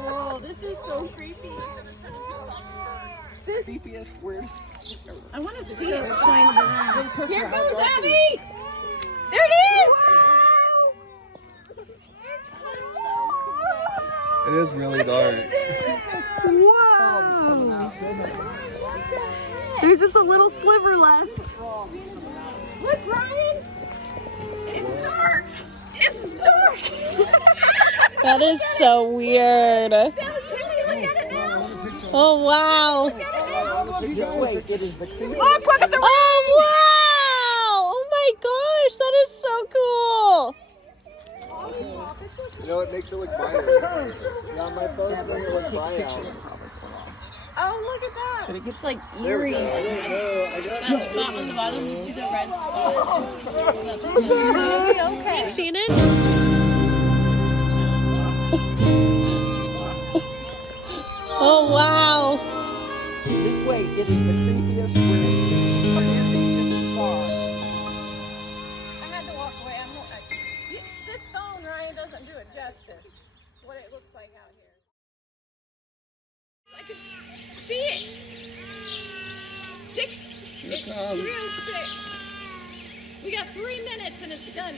Oh, this is so creepy. This creepiest, worst. I want to see it. Here goes Abby! There it is! Wow. It is really dark. Wow! There's just a little sliver left. Look, Ryan! It's dark! It's dark! That is so weird. Oh wow! Wait, it is the look at the Oh wow! Oh my gosh, that is so cool. You know, it makes it look brighter. Yeah, on my phone, it makes it look brighter. Oh, look at that! But it gets like eerie. That spot on the bottom, you see the red spot? Okay. Shannon? Oh wow! This way, it is the creepiest, weirdest thing. It's just bizarre. I had to walk away. This phone, Ryan, doesn't do it justice. What it looks like out here. I can see it. 6. It's real 6. We got 3 minutes and it's done.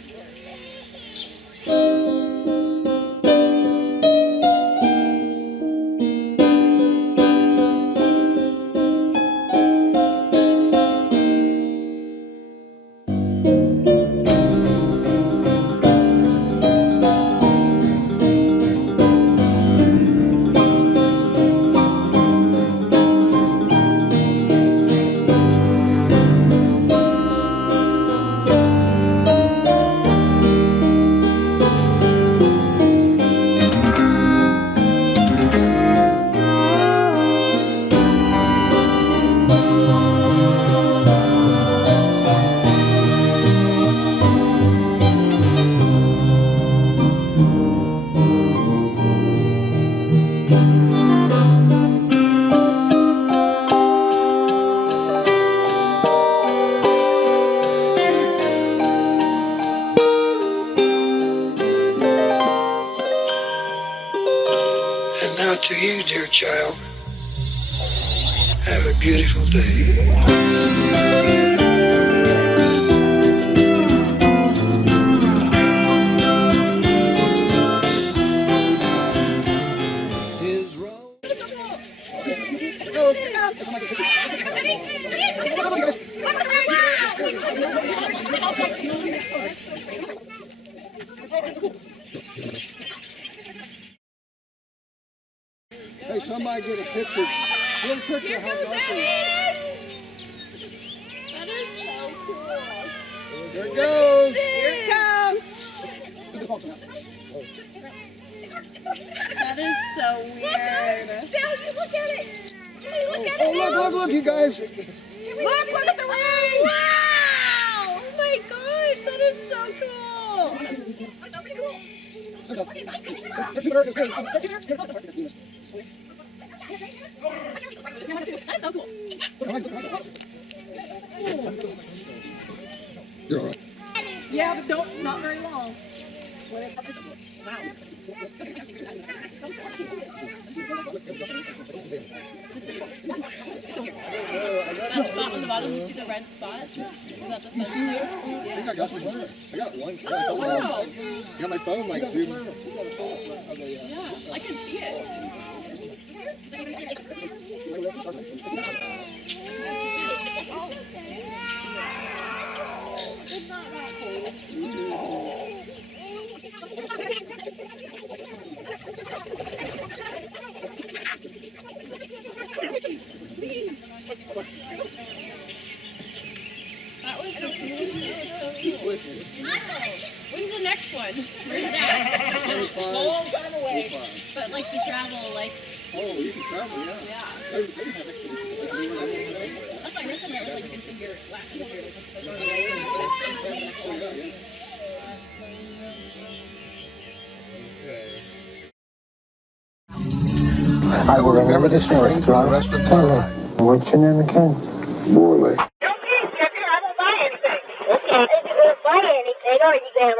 To you, dear child, have a beautiful day. Hey, somebody get a picture. Get a picture of how dark it is. That is so cool. There it goes. Here it comes. That is so weird. Dale, you look at it. Look at it. Oh, look, you guys. Look at the rain. Wow! Oh my gosh, that is so cool. That's so cool. You're all right. Yeah, but not very long. Wow. That spot on the bottom, you see the red spot? Is that the sun there? I think I got some. I got one. Oh, wow. I got my phone like zoomed. Yeah, I can see it. It's not that cold. That was so cool. When's the next one? Where's that? A long time away. But like to travel, like. Oh, you can travel, yeah. Yeah. They can have expeditions. That's why I read somewhere it was like you can see your last year. I will remember this note throughout the rest of my life. What's your name again? Morley. Okay, Jeffy, I won't buy anything. Okay. If you won't buy anything, or you damn